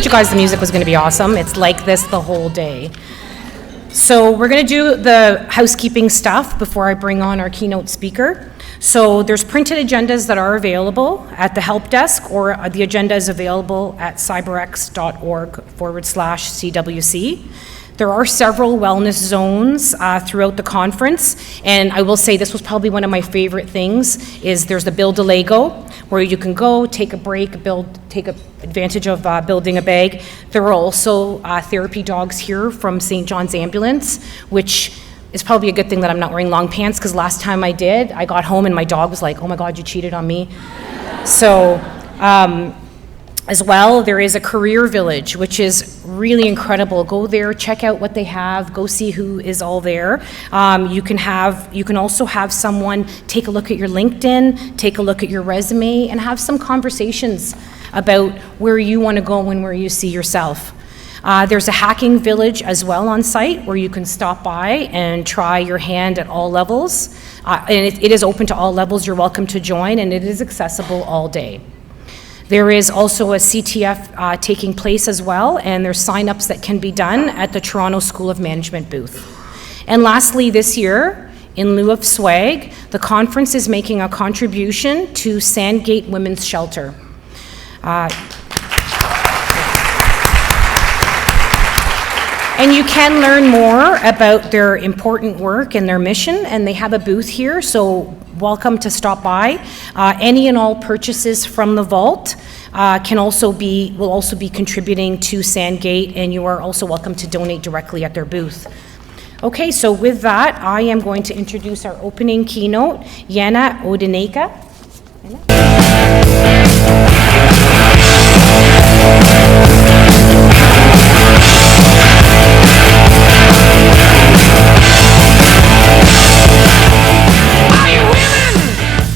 told you guys the music was going to be awesome. It's like this the whole day. So we're going to do the housekeeping stuff before I bring on our keynote speaker. So there's printed agendas that are available at the help desk, or the agenda is available at cyberX.org/CWC. There are several wellness zones throughout the conference, and I will say this was probably one of my favorite things, is there's the Build a Lego, where you can go, take a break, take advantage of building a bag. There are also therapy dogs here from St. John's Ambulance, which is probably a good thing that I'm not wearing long pants, because last time I did, I got home and my dog was like, oh my God, you cheated on me. So, as well, there is a career village, which is really incredible. Go there, check out what they have, go see who is all there. You can also have someone take a look at your LinkedIn, take a look at your resume, and have some conversations about where you want to go and where you see yourself. There's a hacking village as well on site where you can stop by and try your hand at all levels. And it is open to all levels. You're welcome to join, and it is accessible all day. There is also a CTF taking place as well, and there's sign-ups that can be done at the Toronto School of Management booth. And lastly, this year, in lieu of swag, the conference is making a contribution to Sandgate Women's Shelter. And you can learn more about their important work and their mission, and they have a booth here, so welcome to stop by. Any and all purchases from the vault will also be contributing to Sandgate, and you are also welcome to donate directly at their booth. Okay, so with that, I am going to introduce our opening keynote, Jana Odineca.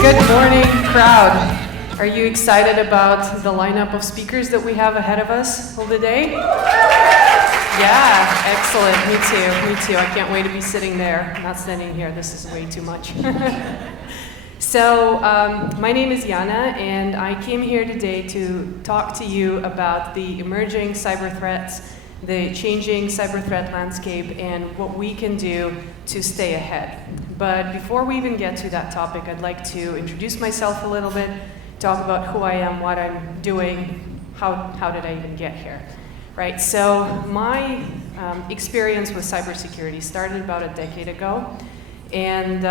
Good morning, crowd. Are you excited about the lineup of speakers that we have ahead of us for the day? Yeah, excellent. Me too. I can't wait to be sitting there. I'm not standing here. This is way too much. So, my name is Jana, and I came here today to talk to you about the emerging cyber threats, the changing cyber threat landscape, and what we can do to stay ahead. But before we even get to that topic, I'd like to introduce myself a little bit, talk about who I am, what I'm doing, how did I even get here, right? So my experience with cybersecurity started about a decade ago, and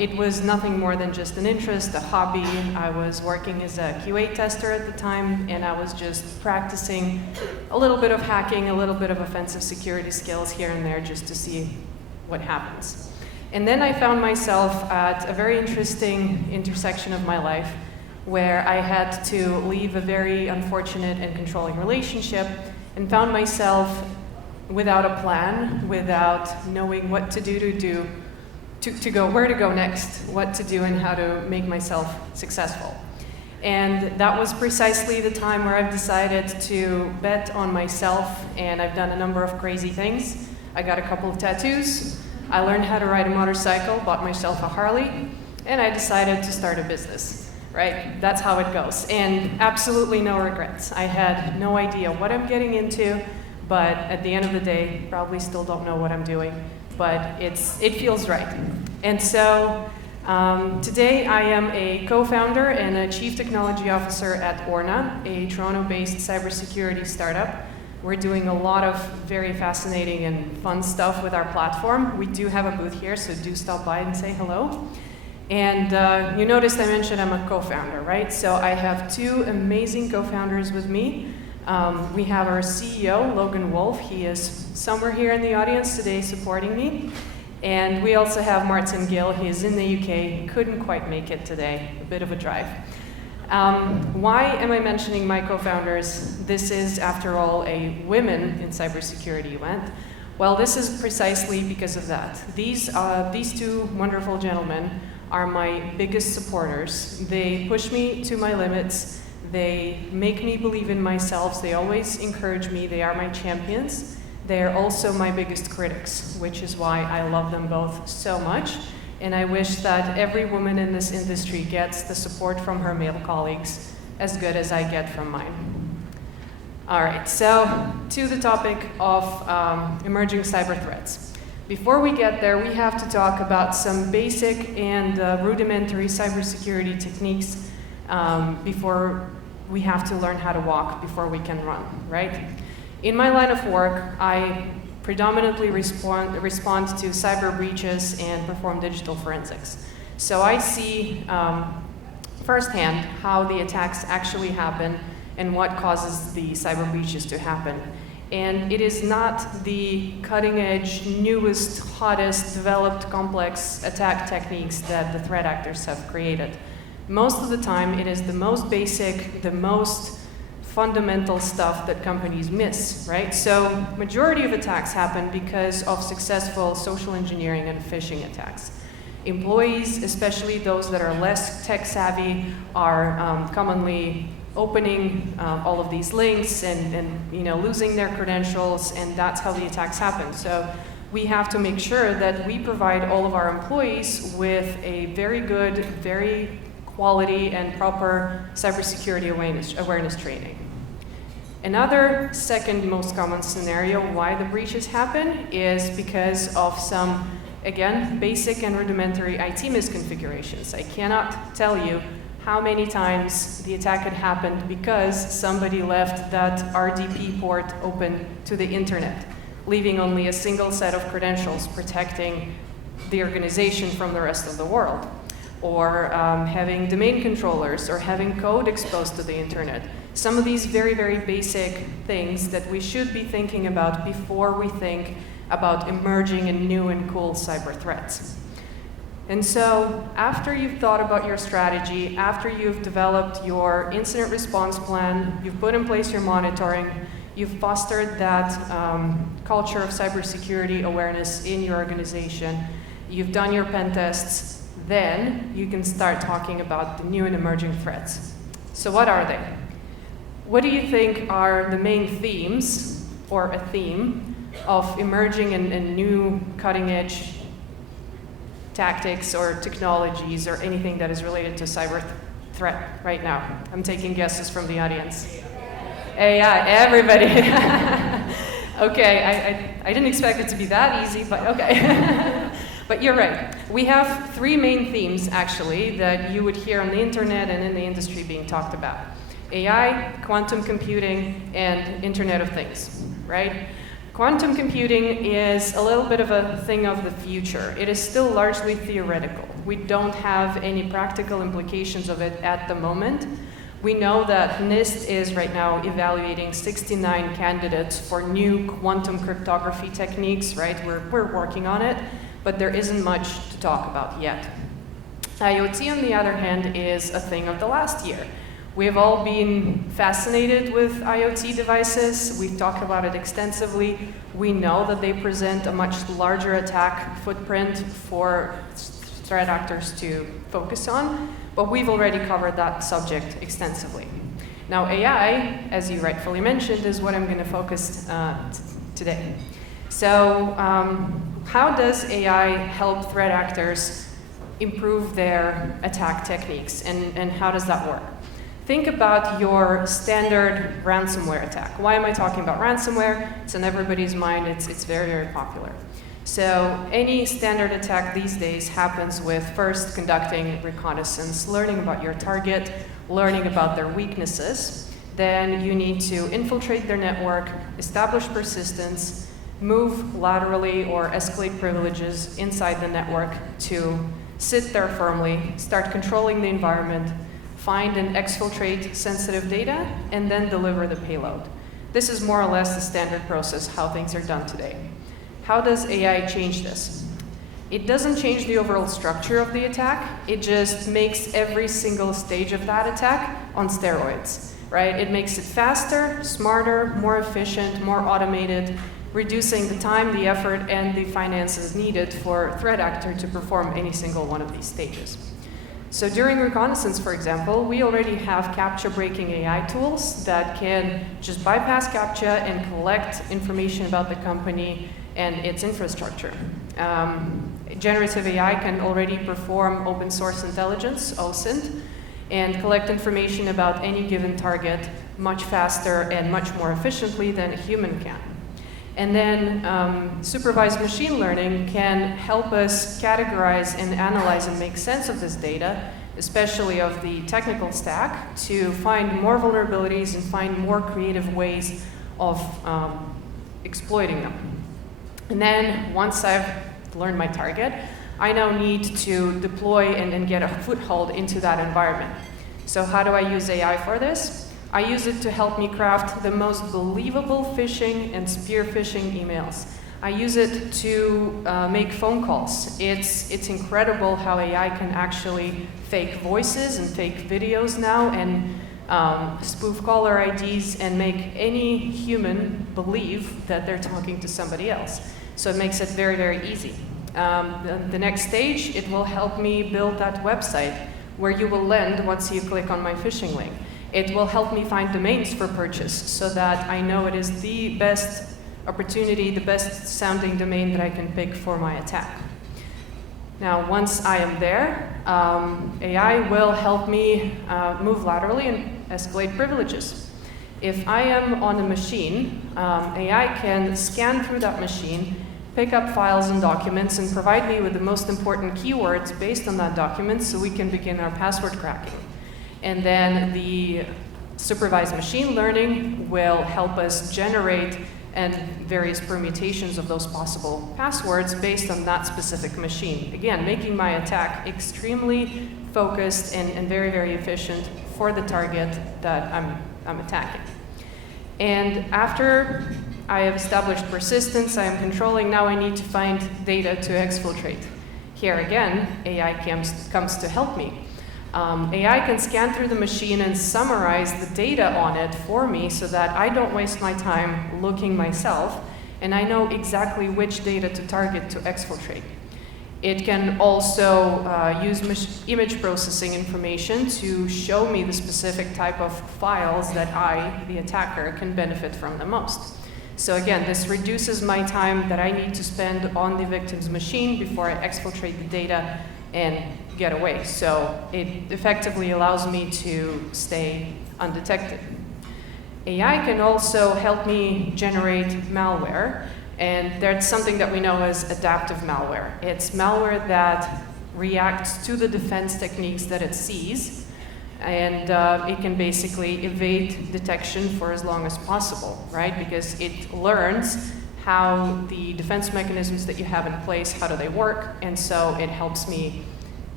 it was nothing more than just an interest, a hobby. I was working as a QA tester at the time, and I was just practicing a little bit of hacking, a little bit of offensive security skills here and there just to see what happens. And then I found myself at a very interesting intersection of my life where I had to leave a very unfortunate and controlling relationship and found myself without a plan, without knowing what to do to go, where to go next, what to do and how to make myself successful. And that was precisely the time where I've decided to bet on myself, and I've done a number of crazy things. I got a couple of tattoos, I learned how to ride a motorcycle, bought myself a Harley, and I decided to start a business, right? That's how it goes, and absolutely no regrets. I had no idea what I'm getting into, but at the end of the day, probably still don't know what I'm doing, but it feels right. And so today I am a co-founder and a chief technology officer at Orna, a Toronto-based cybersecurity startup. We're doing a lot of very fascinating and fun stuff with our platform. We do have a booth here, so do stop by and say hello. And you noticed I mentioned I'm a co-founder, right? So I have two amazing co-founders with me. We have our CEO, Logan Wolf. He is somewhere here in the audience today supporting me. And we also have Martin Gill. He is in the UK, couldn't quite make it today, a bit of a drive. Why am I mentioning my co-founders? This is, after all, a Women in Cybersecurity event. Well, this is precisely because of that. These two wonderful gentlemen are my biggest supporters. They push me to my limits. They make me believe in myself. They always encourage me. They are my champions. They are also my biggest critics, which is why I love them both so much. And I wish that every woman in this industry gets the support from her male colleagues as good as I get from mine. All right, so to the topic of emerging cyber threats. Before we get there, we have to talk about some basic and rudimentary cybersecurity techniques before we have to learn how to walk before we can run, right? In my line of work, I predominantly respond to cyber breaches and perform digital forensics. So I see firsthand how the attacks actually happen and what causes the cyber breaches to happen. And it is not the cutting edge, newest, hottest, developed, complex attack techniques that the threat actors have created. Most of the time, it is the most basic, the most fundamental stuff that companies miss, right? So majority of attacks happen because of successful social engineering and phishing attacks. Employees, especially those that are less tech savvy, are commonly opening all of these links and losing their credentials, and that's how the attacks happen. So we have to make sure that we provide all of our employees with a very good, very quality and proper cybersecurity awareness training. Another second most common scenario why the breaches happen is because of some, again, basic and rudimentary IT misconfigurations. I cannot tell you how many times the attack had happened because somebody left that RDP port open to the internet, leaving only a single set of credentials protecting the organization from the rest of the world. Or having domain controllers, or having code exposed to the internet. Some of these very, very basic things that we should be thinking about before we think about emerging and new and cool cyber threats. And so, after you've thought about your strategy, after you've developed your incident response plan, you've put in place your monitoring, you've fostered that culture of cybersecurity awareness in your organization, you've done your pen tests, then you can start talking about the new and emerging threats. So what are they? What do you think are the main themes, or a theme, of emerging and new cutting-edge tactics or technologies or anything that is related to cyber threat right now? I'm taking guesses from the audience. AI, everybody. Okay, I didn't expect it to be that easy, but okay. But you're right. We have three main themes, actually, that you would hear on the internet and in the industry being talked about. AI, quantum computing, and Internet of Things, right? Quantum computing is a little bit of a thing of the future. It is still largely theoretical. We don't have any practical implications of it at the moment. We know that NIST is right now evaluating 69 candidates for new quantum cryptography techniques, right? We're working on it, but there isn't much to talk about yet. IoT, on the other hand, is a thing of the last year. We've all been fascinated with IoT devices. We've talked about it extensively. We know that they present a much larger attack footprint for threat actors to focus on, but we've already covered that subject extensively. Now, AI, as you rightfully mentioned, is what I'm going to focus today. So, how does AI help threat actors improve their attack techniques, and how does that work? Think about your standard ransomware attack. Why am I talking about ransomware? It's on everybody's mind. It's very, very popular. So any standard attack these days happens with first conducting reconnaissance, learning about your target, learning about their weaknesses. Then you need to infiltrate their network, establish persistence, move laterally or escalate privileges inside the network to sit there firmly, start controlling the environment, find and exfiltrate sensitive data, and then deliver the payload. This is more or less the standard process, how things are done today. How does AI change this? It doesn't change the overall structure of the attack, it just makes every single stage of that attack on steroids, right? It makes it faster, smarter, more efficient, more automated, reducing the time, the effort, and the finances needed for a threat actor to perform any single one of these stages. So during reconnaissance, for example, we already have captcha-breaking AI tools that can just bypass captcha and collect information about the company and its infrastructure. Generative AI can already perform open source intelligence, OSINT, and collect information about any given target much faster and much more efficiently than a human can. And then supervised machine learning can help us categorize and analyze and make sense of this data, especially of the technical stack, to find more vulnerabilities and find more creative ways of exploiting them. And then once I've learned my target, I now need to deploy and get a foothold into that environment. So how do I use AI for this? I use it to help me craft the most believable phishing and spear phishing emails. I use it to make phone calls. It's incredible how AI can actually fake voices and fake videos now and spoof caller IDs and make any human believe that they're talking to somebody else. So it makes it very, very easy. The next stage, it will help me build that website where you will land once you click on my phishing link. It will help me find domains for purchase so that I know it is the best opportunity, the best sounding domain that I can pick for my attack. Now, once I am there, AI will help me move laterally and escalate privileges. If I am on a machine, AI can scan through that machine, pick up files and documents, and provide me with the most important keywords based on that document so we can begin our password cracking. And then the supervised machine learning will help us generate and various permutations of those possible passwords based on that specific machine. Again, making my attack extremely focused and very, very efficient for the target that I'm attacking. And after I have established persistence, I am controlling, now I need to find data to exfiltrate. Here again, AI comes to help me. AI can scan through the machine and summarize the data on it for me so that I don't waste my time looking myself, and I know exactly which data to target to exfiltrate. It can also use image processing information to show me the specific type of files that I, the attacker, can benefit from the most. So again, this reduces my time that I need to spend on the victim's machine before I exfiltrate the data and get away. So it effectively allows me to stay undetected. AI can also help me generate malware, and that's something that we know as adaptive malware. It's malware that reacts to the defense techniques that it sees, and it can basically evade detection for as long as possible, right? Because it learns how the defense mechanisms that you have in place, how do they work, and so it helps me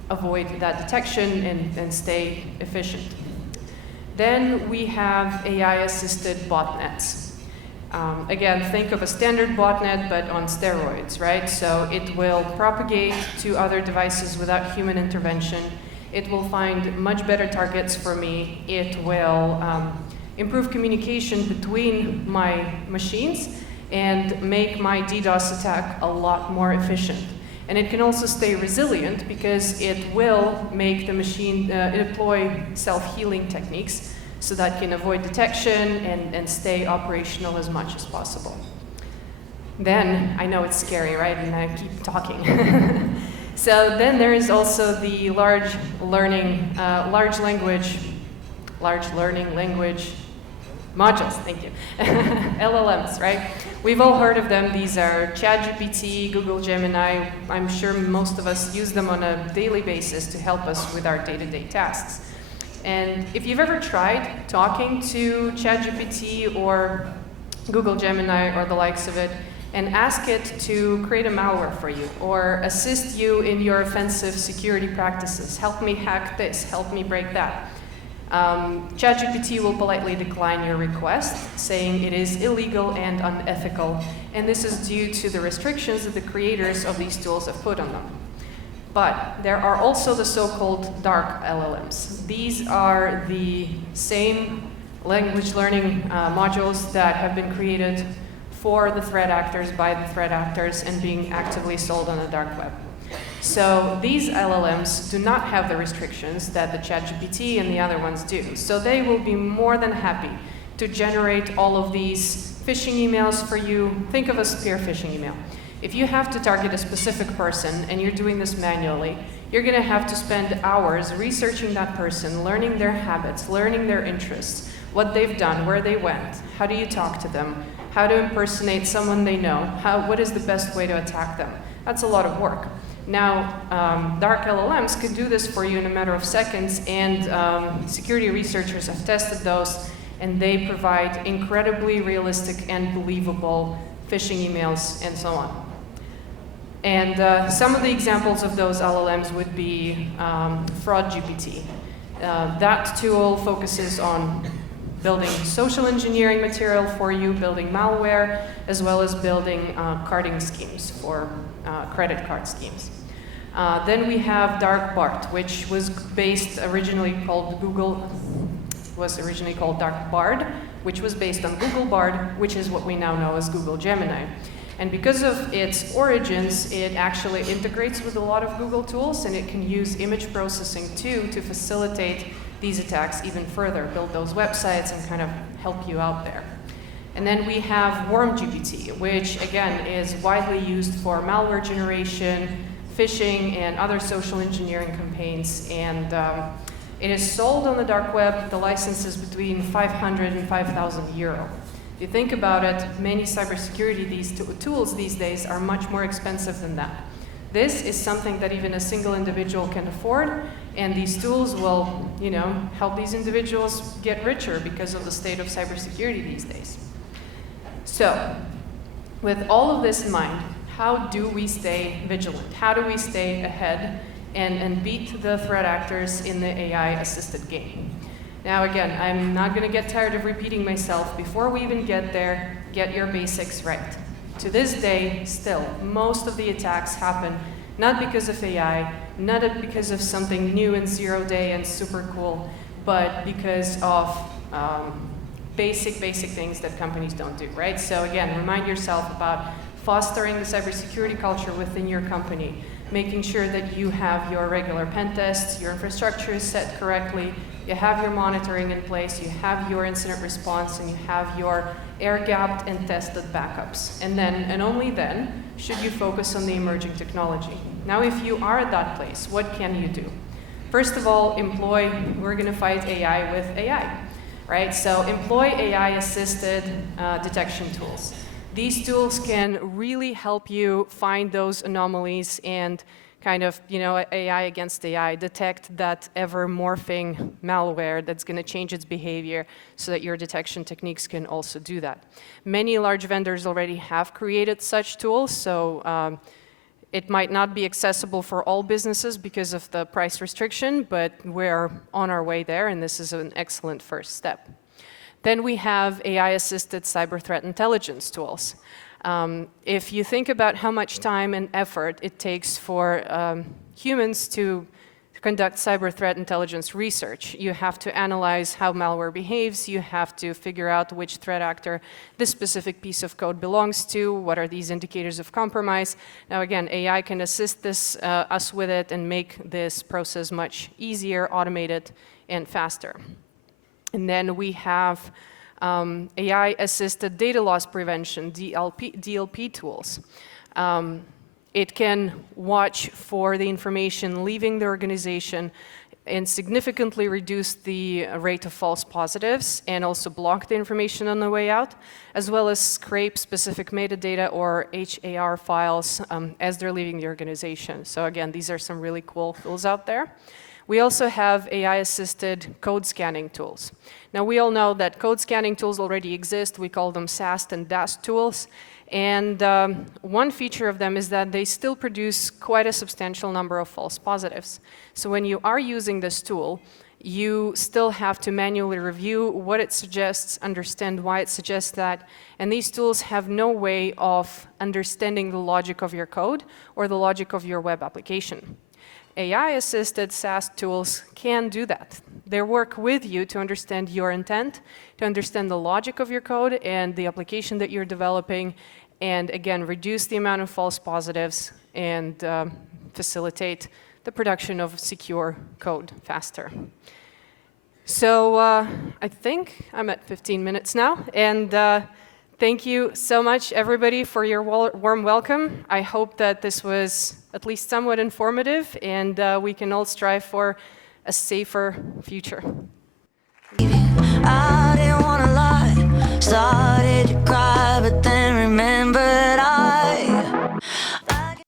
avoid that detection and stay efficient. Then we have AI-assisted botnets. Again, think of a standard botnet, but on steroids, right? So it will propagate to other devices without human intervention. It will find much better targets for me. It will improve communication between my machines and make my DDoS attack a lot more efficient. And it can also stay resilient because it will make the machine deploy self-healing techniques so that can avoid detection and stay operational as much as possible. Then, I know it's scary, right? And I keep talking. So then there is also the large learning language modules, thank you. LLMs, right? We've all heard of them. These are ChatGPT, Google Gemini. I'm sure most of us use them on a daily basis to help us with our day-to-day tasks. And if you've ever tried talking to ChatGPT or Google Gemini or the likes of it, and ask it to create a malware for you or assist you in your offensive security practices, help me hack this, help me break that. ChatGPT will politely decline your request, saying it is illegal and unethical, and this is due to the restrictions that the creators of these tools have put on them. But there are also the so-called dark LLMs. These are the same language learning modules that have been created for the threat actors, by the threat actors, and being actively sold on the dark web. So these LLMs do not have the restrictions that the ChatGPT and the other ones do. So they will be more than happy to generate all of these phishing emails for you. Think of a spear phishing email. If you have to target a specific person and you're doing this manually, You're going to have to spend hours researching that person, learning their habits, learning their interests, what they've done, where they went, how do you talk to them, how to impersonate someone they know, what is the best way to attack them. That's a lot of work. Now, dark LLMs can do this for you in a matter of seconds, and security researchers have tested those, and they provide incredibly realistic and believable phishing emails and so on. And some of the examples of those LLMs would be Fraud GPT. That tool focuses on building social engineering material for you, building malware, as well as building carding schemes for credit card schemes. Then we have Dark Bart, which was originally called Dark Bard, which was based on Google Bard, which is what we now know as Google Gemini. And because of its origins, it actually integrates with a lot of Google tools, and it can use image processing too to facilitate these attacks even further, build those websites and kind of help you out there. And then we have Worm GPT, which again is widely used for malware generation, phishing, and other social engineering campaigns. And it is sold on the dark web. The license is between 500 and 5,000 euro. If you think about it, many cybersecurity tools these days are much more expensive than that. This is something that even a single individual can afford, and these tools will, help these individuals get richer because of the state of cybersecurity these days. So, with all of this in mind, how do we stay vigilant? How do we stay ahead and beat the threat actors in the AI-assisted game? Now again, I'm not going to get tired of repeating myself. Before we even get there, get your basics right. To this day, still, most of the attacks happen not because of AI, not because of something new and zero-day and super cool, but because of basic things that companies don't do, right? So again, remind yourself about fostering the cybersecurity culture within your company, making sure that you have your regular pen tests, your infrastructure is set correctly, you have your monitoring in place, you have your incident response, and you have your air-gapped and tested backups. And then, and only then, should you focus on the emerging technology. Now, if you are at that place, what can you do? First of all, we're going to fight AI with AI, right? So employ AI-assisted detection tools. These tools can really help you find those anomalies and kind of, AI against AI, detect that ever-morphing malware that's going to change its behavior so that your detection techniques can also do that. Many large vendors already have created such tools, so it might not be accessible for all businesses because of the price restriction, but we're on our way there, and this is an excellent first step. Then we have AI-assisted cyber threat intelligence tools. If you think about how much time and effort it takes for humans to conduct cyber threat intelligence research, you have to analyze how malware behaves, you have to figure out which threat actor this specific piece of code belongs to, what are these indicators of compromise. Now again, AI can assist us with it and make this process much easier, automated, and faster. And then we have AI-assisted data loss prevention, DLP tools. It can watch for the information leaving the organization and significantly reduce the rate of false positives and also block the information on the way out, as well as scrape specific metadata or HAR files as they're leaving the organization. So again, these are some really cool tools out there. We also have AI-assisted code scanning tools. Now, we all know that code scanning tools already exist. We call them SAST and DAST tools. And one feature of them is that they still produce quite a substantial number of false positives. So when you are using this tool, you still have to manually review what it suggests, understand why it suggests that, and these tools have no way of understanding the logic of your code or the logic of your web application. AI-assisted SAST tools can do that. They work with you to understand your intent, to understand the logic of your code and the application that you're developing, and again, reduce the amount of false positives and facilitate the production of secure code faster. So I think I'm at 15 minutes now, and Thank you so much, everybody, for your warm welcome. I hope that this was at least somewhat informative, and we can all strive for a safer future. I didn't wanna lie, started to cry.